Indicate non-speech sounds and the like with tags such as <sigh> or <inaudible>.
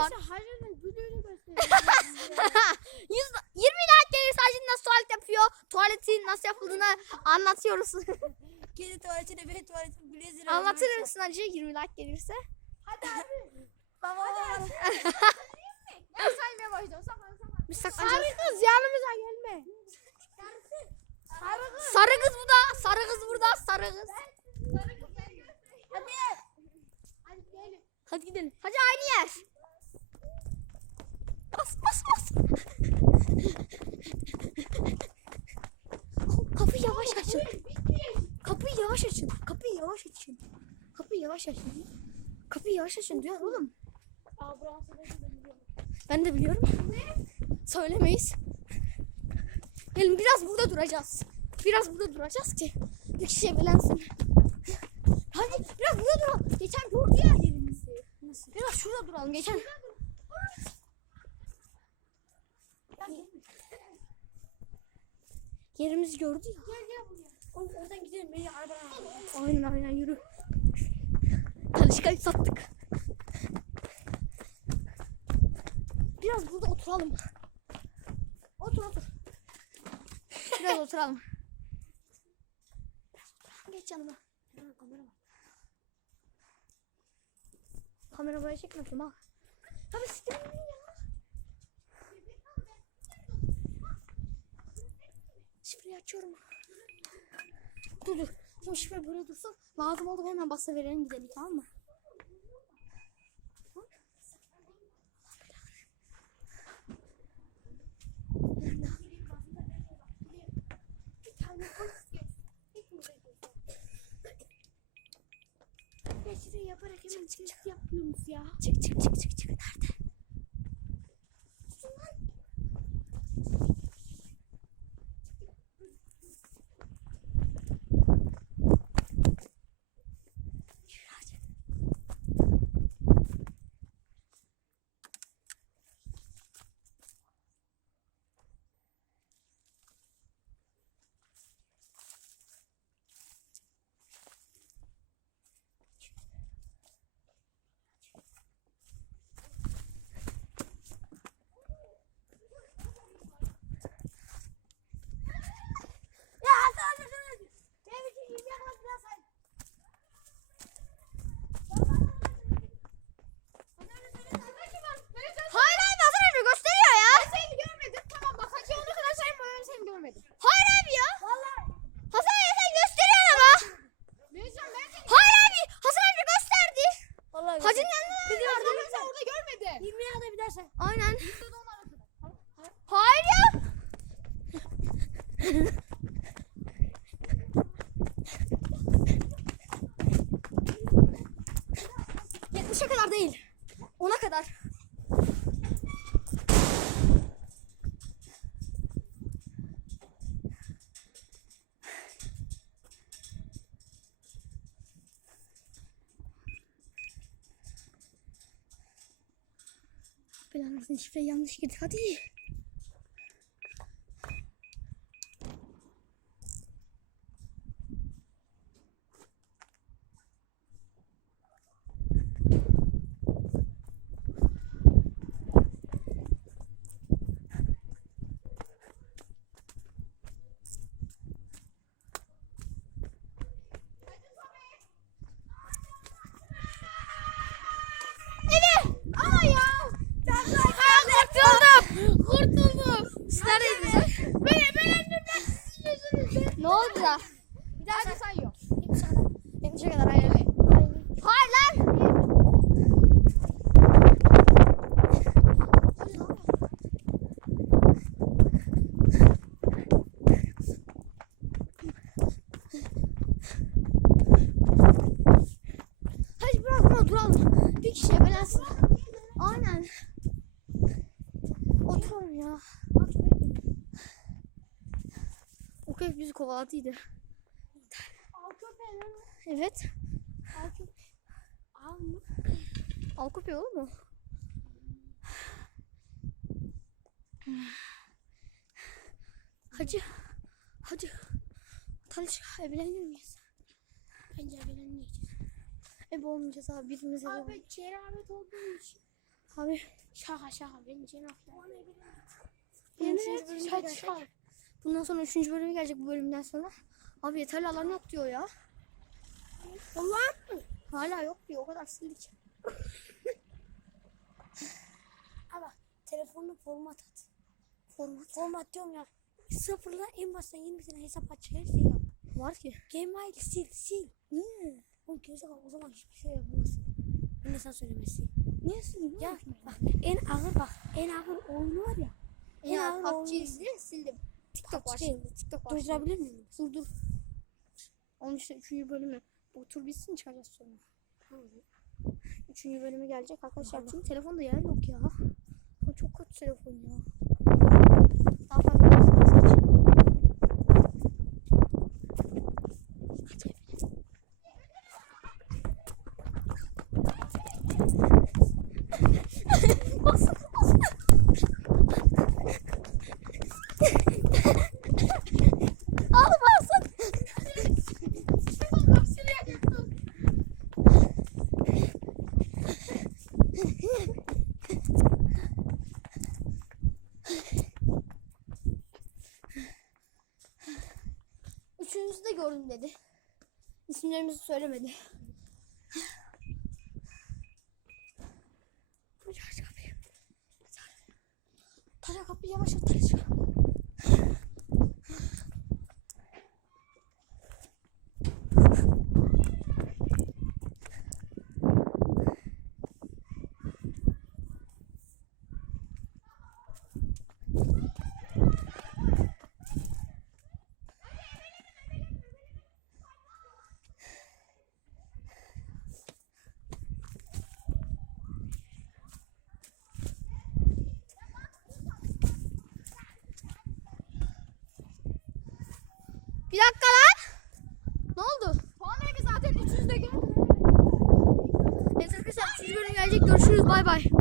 Hacı'nın gülüğünü göstereyim. 100, 20 like gelirse Hacı nasıl tuvalet yapıyor? Tuvaletin nasıl yapıldığını anlatıyoruz. <laughs> Kedi tuvaletine bir tuvaletin blazer Anlatır mısın Hacı 20 like gelirse? Hadi abi. <laughs> Baba <laughs> Ben saymaya başlıyorum. Saklan saklan. Bir saklanacağız. Sarı kız yanımıza gelme. Sarı kız. Sarı kız burada. Sarı kız burada. Sarı kız. Sarı kız ben Hadi. Hadi gelin. Hadi gidelim. Hacı aynı yer. Bas bas bas. Kapıyı yavaş açın. Kapıyı yavaş açın. Kapıyı yavaş açın. Kapıyı yavaş açın. Kapıyı yavaş açın diyor oğlum. Ben de biliyorum. Söylemeyiz. Gelin biraz burada duracağız. Biraz burada duracağız ki bir kişi evlensin. Hadi biraz burada duralım. Geçen gördü ya yerimizi. Nasıl? Biraz şurada duralım. Geçen. Yerimizi gördü ya. Gel gel buraya. Oğlum oradan gidelim beni arabaya al. Aynen aynen yürü. Talişkayı sattık. Biraz burada oturalım. Otur otur. Biraz oturalım. Geç yanıma. Kamera var. Kamera buraya çekmedim ha. Abi siktirin beni ya. Şifreyi açıyorum. Dur dur. Şimdi şifre böyle dursun. Lazım oldu hemen basa verelim gidelim tamam mı? Ya şurayı yaparak hemen test yapıyorsunuz ya. Çık çık çık çık çık. Nerede? Yürü hadi. Ya Hasan abi dur. Benim için iyi yaklaşık biraz say. Hayır abi Hasan abi gösteriyor ya. Seni görmedim. Tamam bak hacı onu kadar sayma ben seni görmedim. Hayır abi ya. Vallahi. Hasan abi sen gösteriyorsun ama. Neyse ben seni Hayır abi Hasan abi gösterdi. Vallahi Hacı'nın yanına Biliyorum ben seni orada görmedim. 20'ye kadar bir dersen. Aynen. Yüzde on arasında. Hayır ya. <laughs> Yetmişe kadar değil. Ona kadar. Belanızın şifreyi yanlış girdik hadi. Evet. Ama ya. Kurtuldum. Kurtuldum. Siz neredeydiniz? Beni beğendirmek sizin yüzünüzden. Ne oldu da? Bir daha sen sayıyor. Yetmişe kadar hayır. Hayır lan. Hadi bırak buna duralım. Bir kişi ebelensin. Aynen. Ya. O köpek bizi kovaladıydı. Al köpeğini. Evet. Al köpeği. Al mı? Al köpeği olur mu? Hacı. Hacı. Tanış evlenir miyiz? Bence beğenmeyeceğim. Ebe olmayacağız abi. Birimiz ebe Abi keramet olduğu için. Abi şaka şaka benim canım. Yemin Üçüncü gelecek. şaka. Bundan sonra üçüncü bölüm gelecek bu bölümden sonra. Abi yeterli alan yok diyor ya. Allah'ım mı? Hala yok diyor o kadar sildik. <laughs> Ama telefonunu format at. Format Format diyorum ya. Sıfırla en baştan yeni bir tane hesap aç. Her şeyi yap. var ki. Gmail sil sil. Niye? Oğlum gerizekalı o zaman hiçbir şey yapamazsın. De sana söylemesi. Niye sildin? Ya bak en ağır bak en ağır oyunu var ya. Ya oyunu. PUBG'yi sildim. TikTok PUBG. şimdi. TikTok şimdi. Durdurabilir miyim? Dur dur. Onun işte üçüncü bölümü. Bu tur bitsin çıkacağız sonra. Üçüncü bölümü gelecek arkadaşlar. Çünkü telefonda yer yok ya. Çok kötü telefon ya. Üçüncüsü de gördüm dedi. İsimlerimizi söylemedi. Aç aç kapıyı. Taca kapıyı yavaş aç Taca. Bir dakika lan. Ne oldu? Puan evi zaten 300'de gel. Evet arkadaşlar 3. bölüm gelecek. Görüşürüz. Bay bay.